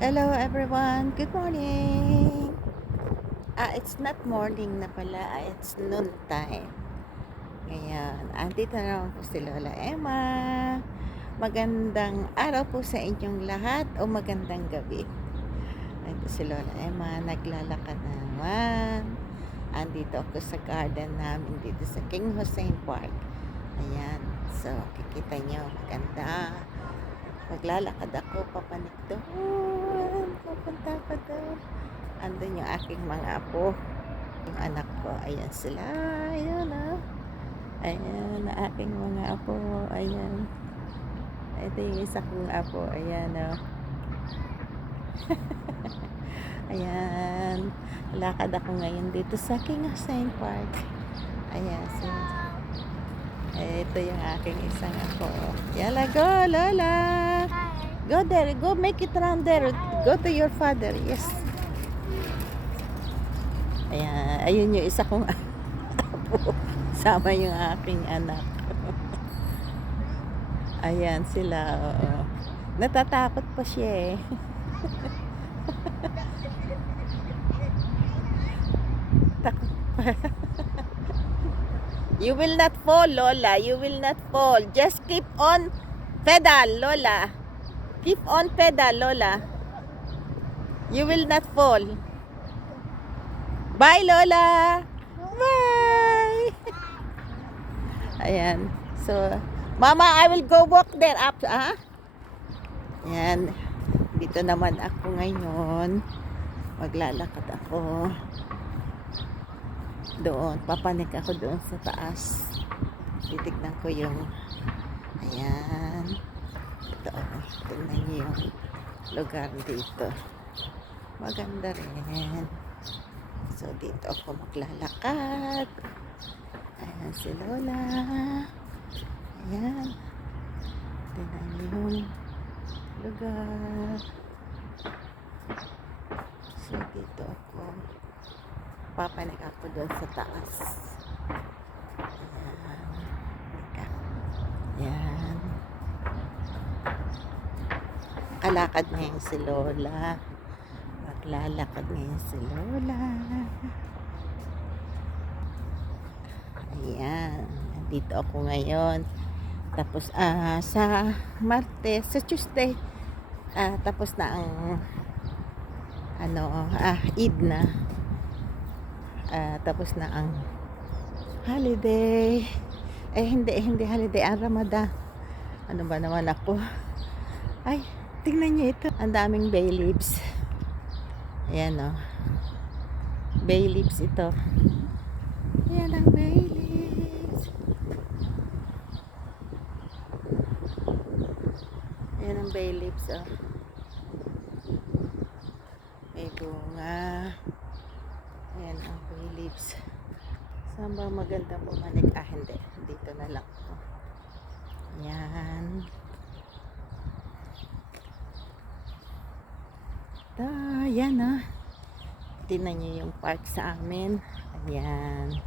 Hello everyone, good morning. It's not morning na pala, it's noon time. Ngayon, andito na naman po si Lola Emma. Magandang araw po sa inyong lahat o magandang gabi. Ito si Lola Emma, naglalakad na naman. Andito ako sa garden namin dito sa King Hussein Park. Ayan, so kikita nyo, maganda. Maglalakad ako papanik doon. Papunta pa doon. Andun yung aking mga apo. Yung anak ko. Ayan sila. Ayan Ayan aking mga apo. Ayan. Ito yung isa kong apo. Ayan Ayan. Lakad ako ngayon dito sa King Hussein Park. Ayan. So, ito yung aking isang apo. Yala, go Lola. Go there. Go make it around there. Go to your father. Yes. Ayan. Ayun yung isa kong apo. Sama yung aking anak. Ayan sila. Oo. Natatakot pa siya eh. Takot pa. You will not fall, Lola. You will not fall. Just keep on pedal, Lola. Keep on pedal, Lola. You will not fall. Bye, Lola. Bye. Ayan. So, Mama, I will go walk there up. Ayan. Dito naman ako ngayon. Maglalakad ako. Doon. Papanik ako doon sa taas. Titignan ko yung ayan. Ito. Tingnan niyo yung lugar dito. Maganda rin. So, dito ako maglalakad. Ayan si Lola. Ayan. Tingnan niyo yung lugar. So, dito ako. Papanik ako doon sa taas. Ayan. Ayan. Kalakad ngayon si Lola. Maglalakad ngayon si Lola. Ayan. Dito ako ngayon. Tapos sa Martes, sa Tuesday, tapos na ang Eid na. Tapos na ang holiday. Hindi holiday, ang Ramadan. Ano ba naman ako? Ay, tingnan niyo ito. Ang daming bay leaves. Ayan bay leaves ito. Ayan ang bay leaves. Ayan ang bay leaves may bunga. Ayan ang bay leaves. Saan ba maganda pumanik? Hindi. Dito na lang ako. Ayan. Ayan tingnan niyo yung park sa amin. Ayan.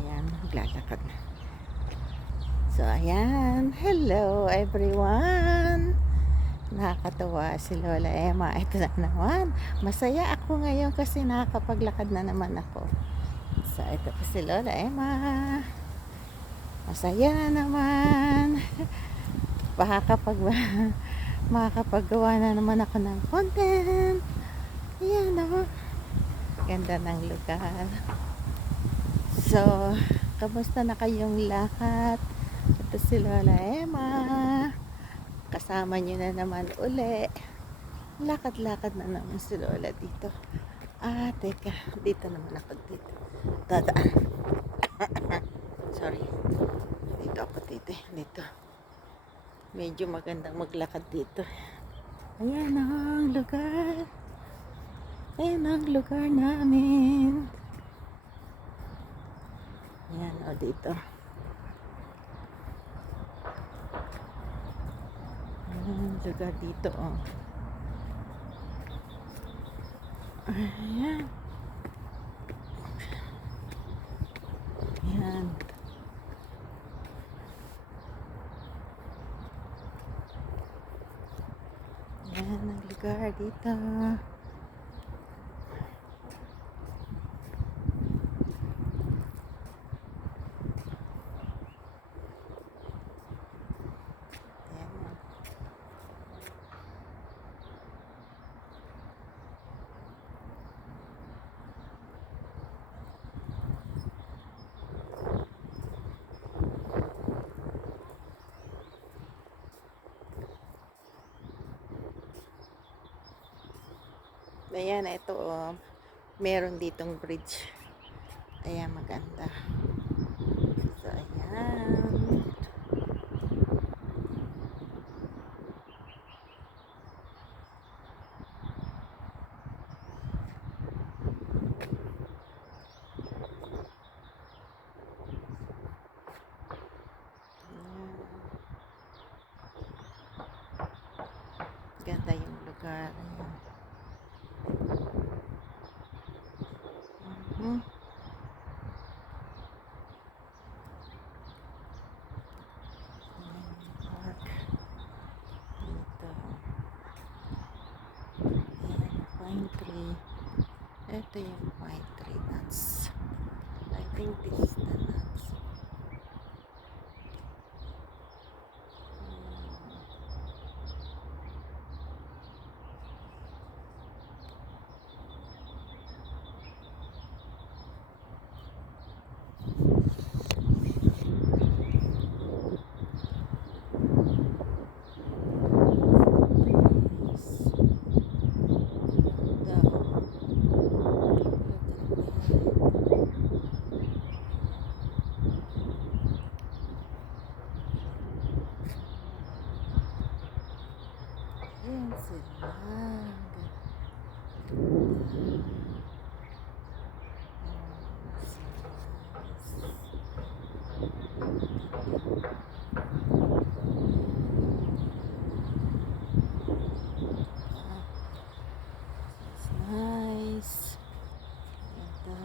Ayan, maglalakad na. So, ayan. Hello, everyone. Nakakatawa si Lola Emma. Ito na naman. Masaya ako ngayon kasi nakakapaglakad na naman ako. So, ito po si Lola Emma. Masaya na naman. Makakapagawa na naman ako ng content. Ayan ganda ng lugar. So, kamusta na kayong lahat? Ito si Lola Emma. Kasama nyo na naman uli. Lakad-lakad na naman si Lola dito. Teka. Dito naman ako dito. Dadaan. Sorry. Dito ako dito. Medyo magandang maglakad dito. Ayan ang lugar. Ayan ang lugar namin. Ayan dito. Ayan lugar dito Ayan. Ayan. lugar dito. Ayan. Ayan, ito oh. Meron ditong bridge. Ayan, maganda. So, ayan. Ganda yung lugar. Ayan. Park. Dito. Ayan, pine tree. Ito yung pine tree nuts. I think this is the nuts. Ayan sila. It's nice. Ito.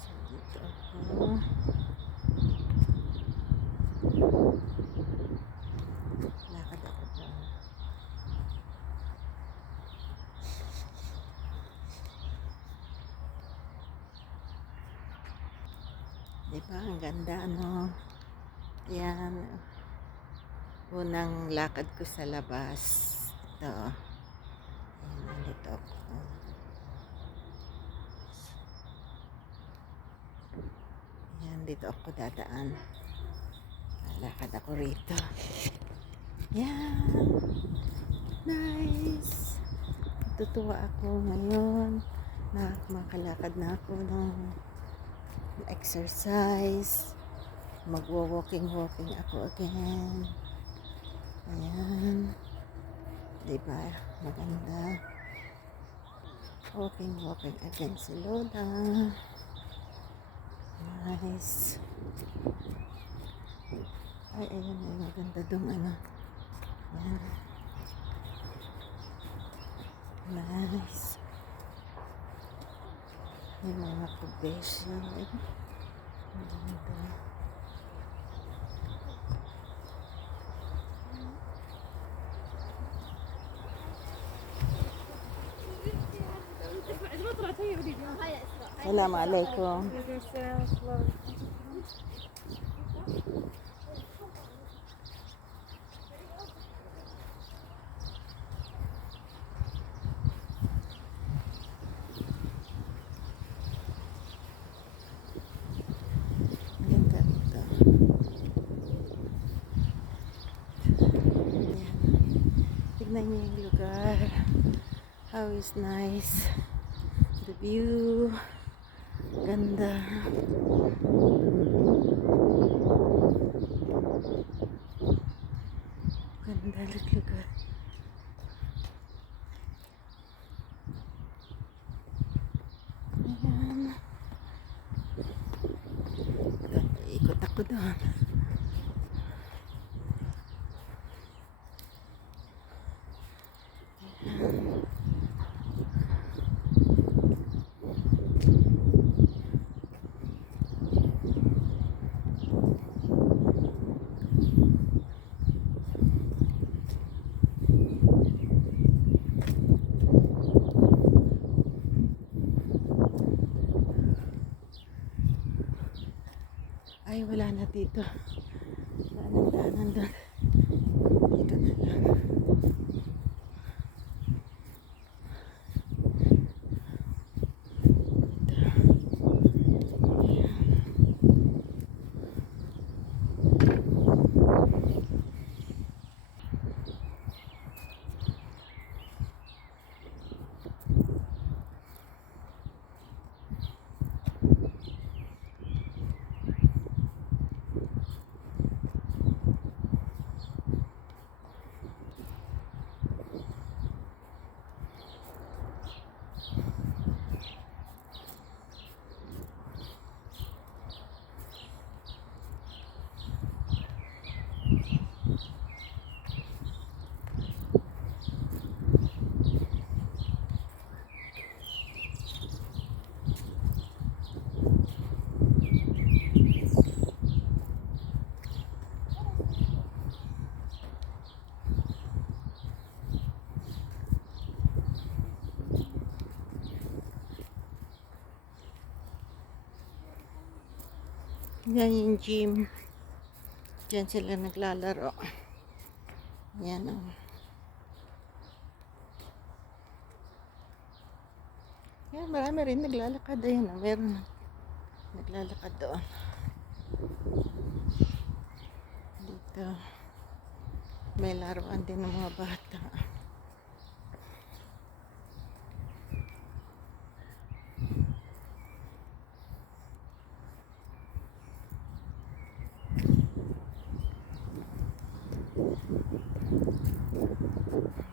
So, dito ako. Lakad ako doon. Diba? Ang ganda, ano? Yan. Unang lakad ko sa labas. Ito. Ayan, nandito ako. Ayan, dito ako dadaan. Lakad ako rito. Yan. Nice. Tutuwa ako ngayon na makalakad na ako ng exercise. Magwo-walking ako again. Ayan. Diba? Maganda. Walking again si Lola. Nice. Ay, ayan. Ay, maganda dong ano. Ayan. Nice. May mga provision. Maganda. Assalamualaikum. Tignan niyo yung lugar. How is nice. The view. Ganda. Ganda lugar. Ayan. Ikot ako doon. na dito. Daanan doon. Dito na lang. Yan yung gym. Diyan sila naglalaro. Yan o. Yan, marami rin naglalakad. Ayan o, meron naglalakad doon. Dito. May laruan din ng mga bata.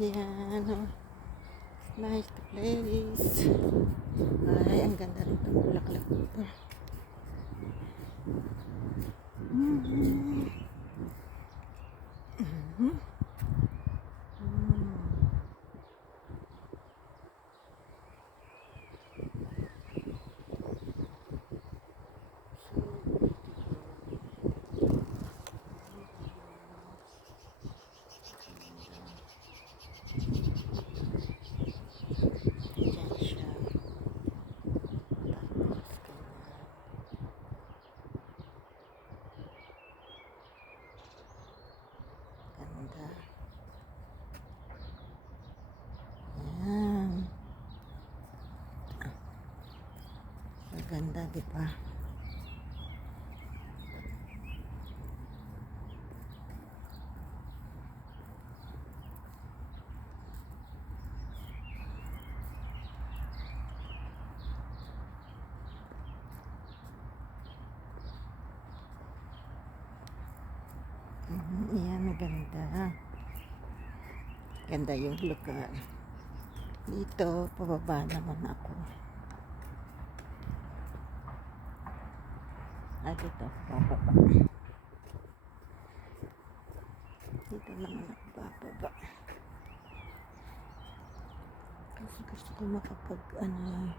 Yan o. Nice place. Ay, ang ganda rin itong bulaklak dito. Maganda, di ba? Yan, maganda. Ganda yung lugar. Dito, pababa naman ako. Dito, bababa. Dito naman ako bababa. Kasi gusto ko makapag, ano,